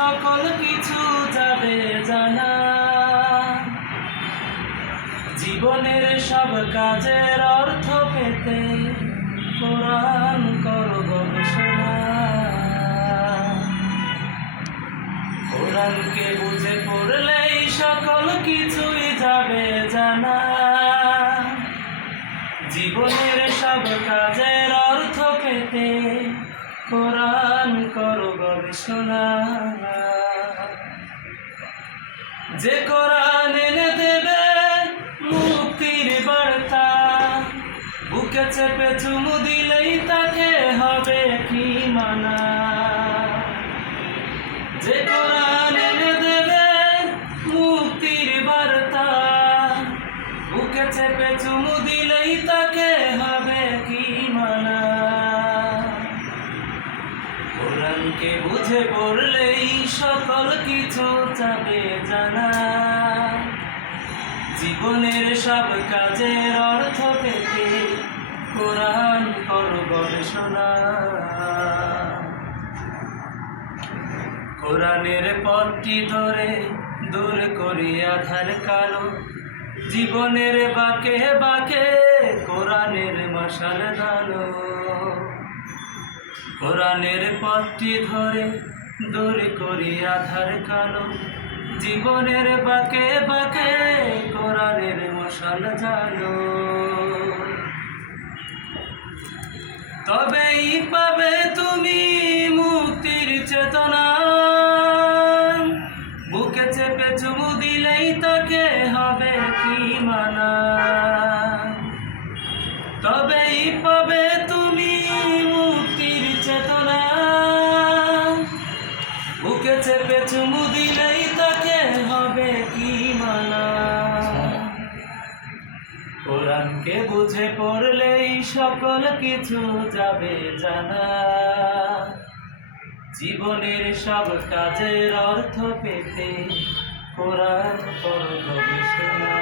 সকল কিছু যাবে জানা। জীবনের সব কাজের অর্থ পেতে কোরআন করো গবেষণা। কোরআনকে বুঝে পড়লেই সকল কিছুই যাবে জানা। জীবনের সব কাজের অর্থ পেতে কোরআন করো গবেষণা। যে কোরআন এনে দেবে মুক্তির বার্তা, বুকে চেপে চুমু দিলেই তাকে হবে কি মানা। যে কোরআন এনে দেবে মুক্তির বার্তা, বুকে চেপে চুমু দিলেই তাকে হবে কি মানা। কোরআনকে বুঝে পড়লেই সকল কিছু যাবে জানা। জীবনের সব কাজের অর্থ পেতে কোরআন করো গবেষণা। কোরআনের পথটি ধরে দূর করি আধার কালো। জীবনের বাঁকে বাঁকে কোরআনের মশাল দানো। কোরআনের পথটি ধরে দূর করি আধার কালো। জীবনের বাঁকে বাঁকে কোরআনের মশাল জানো। তবেই পাবে তুমি মুক্তির চেতনা। বুকে চেপে চুমু দিলেই তাকে হবে কি মানা। তবেই পাবে তুমি মুক্তির চেতনা। বুকে চেপে চুমু দিলেই তাকে হবে কি মানা। কোরআনকে বুঝে পড়লেই সকল কিছু যাবে জানা। জীবনের সব কাজের অর্থ পেতে কোরআন করো গবেষণা।